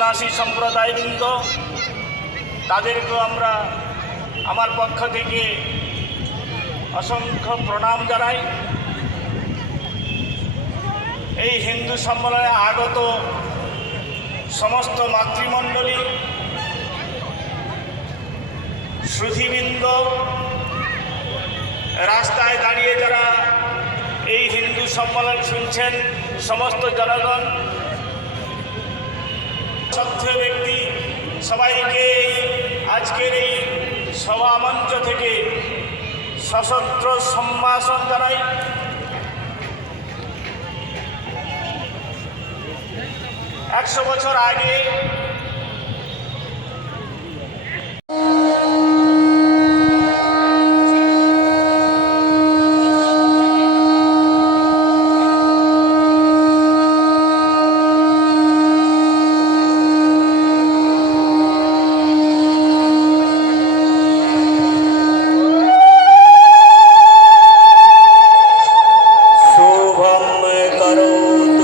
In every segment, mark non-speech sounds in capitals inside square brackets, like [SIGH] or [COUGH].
সন্ন্যাসী সম্প্রদায়বৃন্দ, তাদেরকেও আমরা আমার পক্ষ থেকে অসংখ্য প্রণাম জানাই। এই হিন্দু সম্মেলনে আগত সমস্ত মাতৃমণ্ডলী সুধীবৃন্দ রাস্তায় দাঁড়িয়ে যারা এই হিন্দু সম্মেলন শুনছেন, সমস্ত জনগণ শ্রদ্ধেয় ব্যক্তি সবাইকে আজকের এই সভা মঞ্চ থেকে সশস্ত্র সম্ভাষণ জানাই। একশো বছর আগে Maru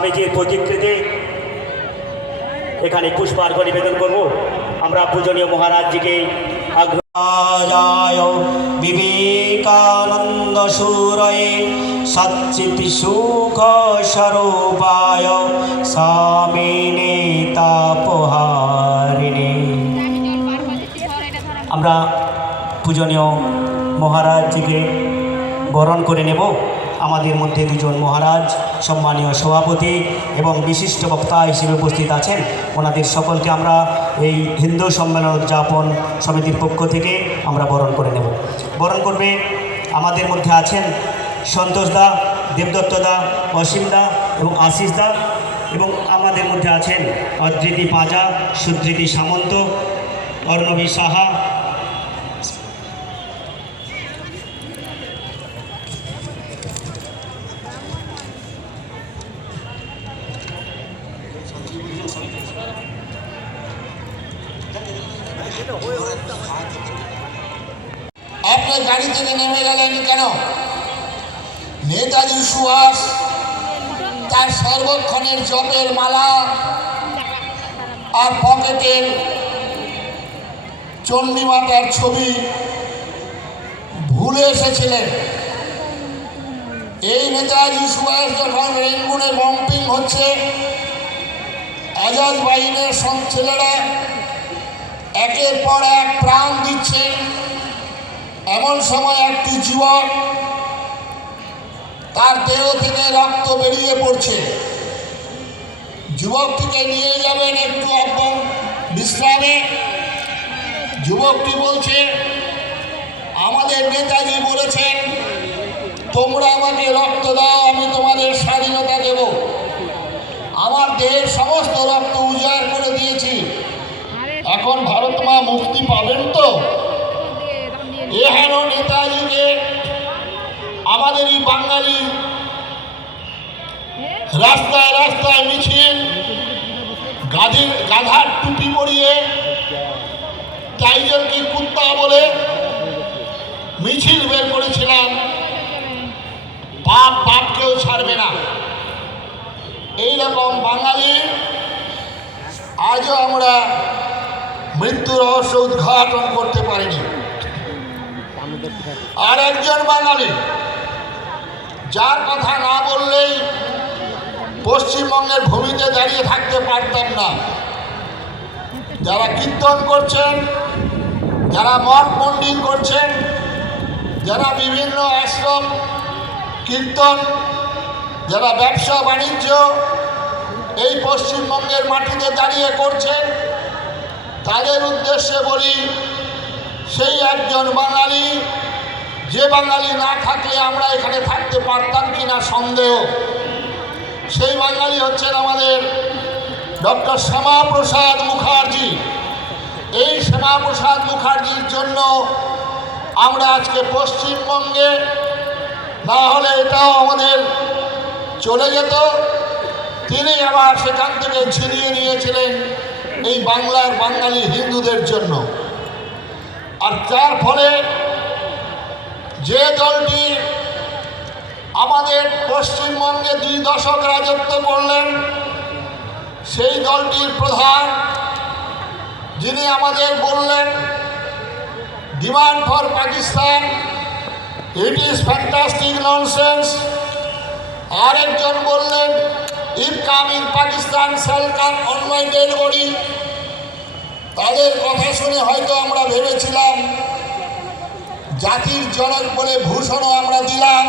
স্বামীজির প্রতিকৃতি। এখানে পুষ্পার্ঘ নিবেদন করব। আমরা পূজনীয় মহারাজজিকে আগ্রহায় বিবেকানন্দ সুরয়ে সচ্চিত সুখ স্বরূপায় তাপহারিণী আমরা পূজনীয় মহারাজজিকে বরণ করে নেব। আমাদের মধ্যে দুজন মহারাজ, সম্মানীয় সভাপতি এবং বিশিষ্ট বক্তা হিসেবে উপস্থিত আছেন। ওনাদের সকলকে আমরা এই হিন্দু সম্মেলন উদযাপন সমিতির পক্ষ থেকে আমরা বরণ করে নেব। বরণ করবে আমাদের মধ্যে আছেন সন্তোষ দা, দেবদত্ত দা, অসীম দা এবং আশিস দা এবং আমাদের মধ্যে আছেন অদ্রিতি পাঁজা সুধৃতি সামন্ত, অর্ণবী সাহা আপনার গাড়ি থেকে নেমে গেলেন কেন? নেতাজি সুভাষ, তার সর্বক্ষণের জপের মালা আর পকেটের চণ্ডীমাতার ছবি ভুলে এসেছিলেন। এই নেতাজি সুভাষ যখন রেঙ্গুনে বম্পিং হচ্ছে আজাদ বাহিনীর সব ছেলেরা একের পর এক প্রাণ দিচ্ছে। এমন সময় একটি যুবক তার দেহ থেকে রক্ত বেরিয়ে পড়ছে। যুবকটিকে নিয়ে যাবেন একটু অব্যম বিশ্রামে। যুবকটি বলছে, আমাদের নেতাজি বলেছেন, তোমরা আমাকে রক্ত দাও, আমি তোমাদের স্বাধীনতা দেব। আমার দেহের সমস্ত রক্ত উজাড় করে দিয়েছি। এখন ভারত মা মুক্তি পাবেন তো? এহেন নেতাজিকে আমাদের এই বাঙালি রাস্তায় রাস্তায় মিছিল গাধের গাধার টুপি পরিয়ে টাইগারকে কুত্তা বলে মিছিল বের করেছিলাম। বাপ বাপকেও ছাড়বে না। এইরকম বাঙালি আজও আমরা মৃত্যু রহস্য উদ্ঘাটন করতে পারেনি। আর একজন বাঙালি, যার কথা না বললেই পশ্চিমবঙ্গের ভূমিতে দাঁড়িয়ে থাকতে পারতাম না। যারা কীর্তন করছেন, যারা মঠ মন্দির করছেন, যারা বিভিন্ন আশ্রম, কীর্তন, যারা ব্যবসা, বাণিজ্য এই পশ্চিমবঙ্গের মাটিতে দাঁড়িয়ে করছেন তাদের উদ্দেশ্যে বলি, সেই একজন বাঙালি, যে বাঙালি না থাকলে আমরা এখানে থাকতে পারতাম কিনা সন্দেহ। সেই বাঙালি হচ্ছেন আমাদের ডক্টর শ্যামাপ্রসাদ মুখার্জি। এই শ্যামাপ্রসাদ মুখার্জির জন্য আমরা আজকে পশ্চিমবঙ্গে, না হলে এটাও আমাদের চলে যেত। তিনি আবার সেখান থেকে ছিনিয়ে নিয়েছিলেন। এই বাংলার বাঙালি হিন্দুদের জন্য। আর তার ফলে যে দলটি আমাদের পশ্চিমবঙ্গে দুই দশক রাজত্ব করলেন, সেই দলটির প্রধান যিনি আমাদের বললেন, demand for Pakistan, it is fantastic nonsense. আরেকজন বললেন if come in Pakistan shall come on my dead body তাদের কথা শুনে হয়তো আমরা ভেবেছিলাম, জাতির জনক বলে ভূষণও আমরা দিলাম,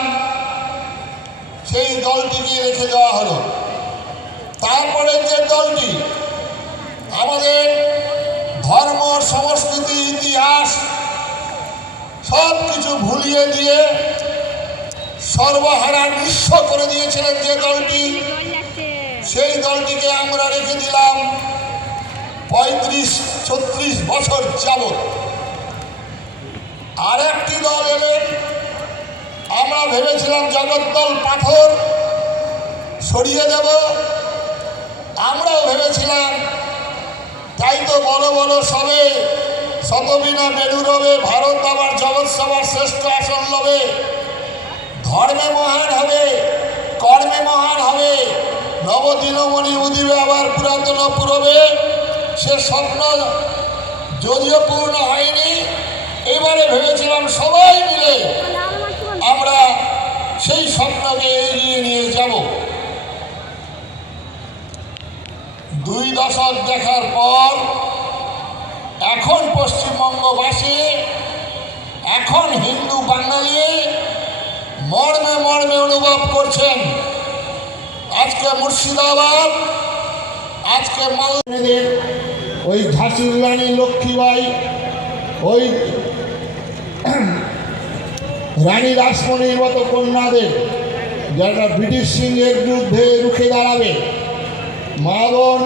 সেই দলটিকে রেখে দেওয়া হলো। তারপরে যে দলটি আমাদের ধর্ম, সংস্কৃতি, ইতিহাস সব কিছু ভুলিয়ে দিয়ে সর্বহারা নিঃস্ব করে দিয়েছিলেন যে দলটি, সেই দলটিকে আমরা রেখে দিলাম পঁয়ত্রিশ, ছত্রিশ বছর যাবত আর একটি দল এলেন, আমরা ভেবেছিলাম জগদ্দল পাথর, সরিয়ে দেব। আমরাও ভেবেছিলাম, তাই তো বড় বড় সবে, শতবিনা বেডুরবে ভারত আবার জগৎসভার শ্রেষ্ঠ আসন লবে। ধর্মে মহান হবে, কর্মে মহান হবে। নবদিনমণি উদিবে আবার পুরাতন পুরবে। সে স্বপ্ন যদিও পূর্ণ হয়নি, এবারে ভেবেছিলাম সবাই মিলে আমরা সেই স্বপ্নকে এগিয়ে নিয়ে যাব। দুই দশক দেখার পর, এখন পশ্চিমবঙ্গবাসী, এখন হিন্দু বাঙালি মর্মে মর্মে অনুভব করছেন। আজকে মুর্শিদাবাদ, আজকে মালদের ওই ঝাঁসির রানী লক্ষ্মীবাই, ওই [CLEARS THROAT] রানী রাসমণির মতো কন্যাদের, যারা ব্রিটিশ সিংহের বিরুদ্ধে রুখে দাঁড়াবে। মা বোন,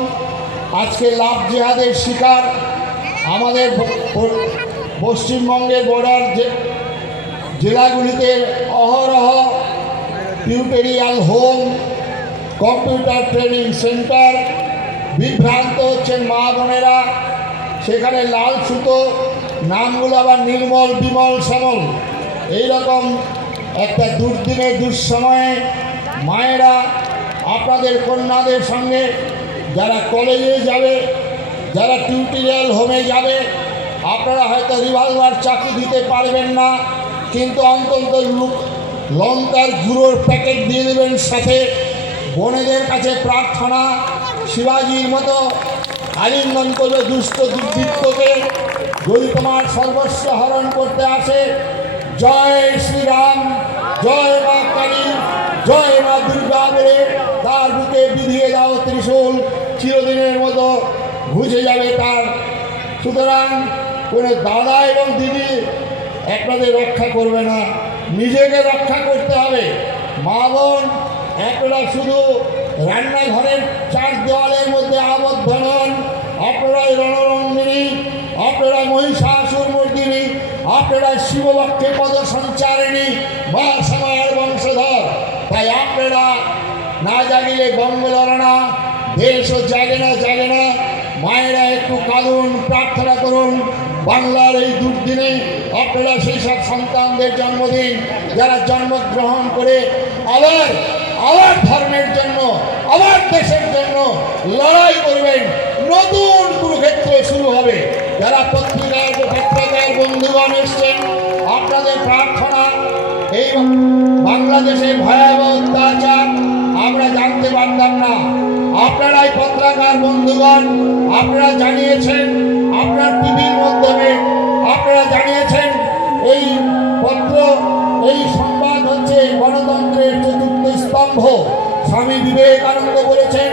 আজকে লাভ জেহাদের শিকার, আমাদের পশ্চিমবঙ্গের বর্ডার যে জেলাগুলিতে অহরহ tutorial home, computer training centre, বিভ্রান্ত হচ্ছেন মা বোনেরা। সেখানে লাল সুতো, নামগুলো আবার নির্মল, বিমল সমল এইরকম একটা দুর্দিনে দুঃসময়ে মায়েরা, আপনাদের কন্যাদের সঙ্গে যারা কলেজে যাবে, যারা টিউটোরিয়াল হোমে যাবে, আপনারা হয়তো রিভলভার চাকরি দিতে পারবেন না। কিন্তু অন্তত লঙ্কার গুঁড়োর প্যাকেট দিয়ে দেবেন সাথে। বোনেদের কাছে প্রার্থনা, শিবাজির মতো আলিঙ্গন করবে দুষ্ট দুর্বৃত্তকে যদি তোমার সর্বস্ব হরণ করতে আসে, জয় শ্রীরাম, জয় মা কালী, জয় মা দুর্গা বলে তার বুকে বিধিয়ে দাও ত্রিশূল। চিরদিনের মতো বুঝে যাবে তার। সুতরাং কোনো দাদা এবং দিদি আপনাদের রক্ষা করবে না। নিজেকে রক্ষা করতে হবে। মা বোন আপনারা শুধু রান্নাঘরের চার দেওয়ালের মধ্যে আবদ্ধ নন। আপনারাই রণরঙ্গিনী আপনারা মহিষাসুর মর্দিনী আপনারা শিবভক্তে পদ সঞ্চারিণী মা সময়ের বংশধর। তাই আপনারা না জাগিলে বঙ্গ লড়ে না দেশও জাগে না জাগে না। মায়েরা একটু কারণ প্রার্থনা করুন। বাংলার এই দুর্দিনে আপনারা সেই সব সন্তানদের জন্মদিন, যারা জন্মগ্রহণ করে আবার আবার ধর্মের জন্য, আবার দেশের জন্য লড়াই করবেন। নতুন কুরুক্ষেত্র শুরু হবে। যারা পত্রিকায় পত্রিকার বন্ধুগণ এসছেন, আপনাদের প্রার্থনা, এই বাংলাদেশে ভয়াবহ অত্যাচার আমরা জানতে পারতাম না। এলাকার বন্ধুগণ, আপনারা জানিয়েছেন আপনার টিভির মাধ্যমে, আপনারা জানিয়েছেন এই পত্র, এই সংবাদ হচ্ছে গণতন্ত্রের চতুর্থ স্তম্ভ। স্বামী বিবেকানন্দ বলেছেন,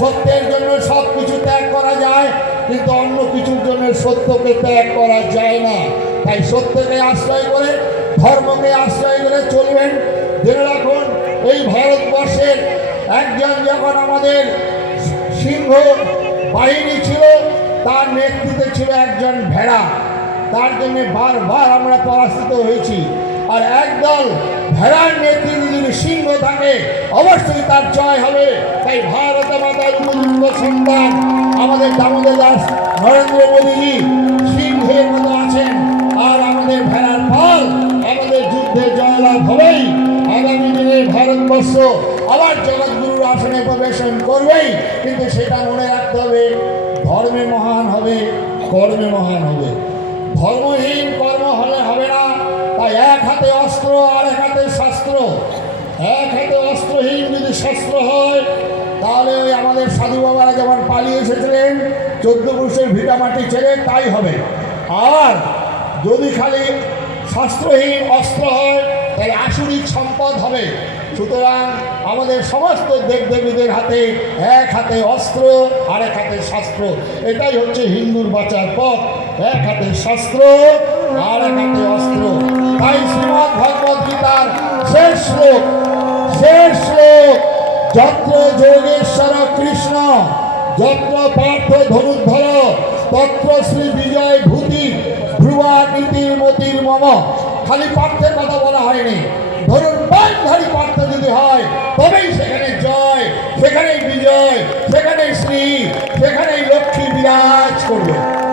সত্যের জন্য সব কিছু ত্যাগ করা যায়, কিন্তু অন্য কিছুর জন্য সত্যকে ত্যাগ করা যায় না। তাই সত্যকে আশ্রয় করে, ধর্মকে আশ্রয় করে চলবেন। জেনে রাখুন, এই ভারতবর্ষের একজন যখন আমাদের সিংহ বাহিনী ছিল, তার নেতৃত্বে ছিল একজন ভেড়া। তার জন্য বারবার আমরা পরাস্ত হয়েছি। আর একদল ভেড়ার নেতৃত্বে যদি সিংহ থাকে, অবশ্যই তার জয় হবে। তাই ভারত মাতার উপযুক্ত সন্তান আমাদের দামোদর দাস নরেন্দ্র মোদীজি সিংহের মতো আছেন। আর আমাদের ভেড়ার ফল আমাদের যুদ্ধে জয়লাভ হবেই। আগামী দিনে ভারতবর্ষ আবার জগৎগুরুর আসনে প্রবেশন করবেই, কিন্তু সেটা মনে রাখতে হবে, ধর্মে মহান হবে, কর্মে মহান হবে। ধর্মহীন কর্ম হলে হবে না, তাই এক হাতে অস্ত্র আর এক হাতে শাস্ত্র। এক হাতে অস্ত্রহীন যদি শাস্ত্র হয়, তাহলে ওই আমাদের সাধু বাবারা যেমন পালিয়ে এসেছিলেন, চোদ্দ পুরুষের ভিটামাটি ছেড়ে তাই হবে। আর যদি খালি শাস্ত্রহীন অস্ত্র হয় তাহলে আসুরিক সম্পদ হবে। সুতরাং আমাদের সমস্ত দেবদেবীদের হাতে এক হাতে অস্ত্র আর এক হাতে শাস্ত্র। এটাই হচ্ছে হিন্দুর বাঁচার পথ। এক হাতে শাস্ত্র আর এক হাতে অস্ত্র। তাই শ্রীমৎ ভগবদ গীতার শেষ শ্লোক শেষ শ্লোক, যত্র যোগেশ্বর কৃষ্ণ, যত্র পার্থ ধনুর্ধর, তত্র শ্রী বিজয় ভূতি ধ্রুবা নীতির মতির মম। খালি পার্থের কথা বলা হয়নি। ধরুন পাঁচধারী পার্থ যদি হয়, তবেই সেখানে জয়, সেখানেই বিজয়, সেখানেই শ্রী সেখানেই লক্ষ্মী বিরাজ করবে।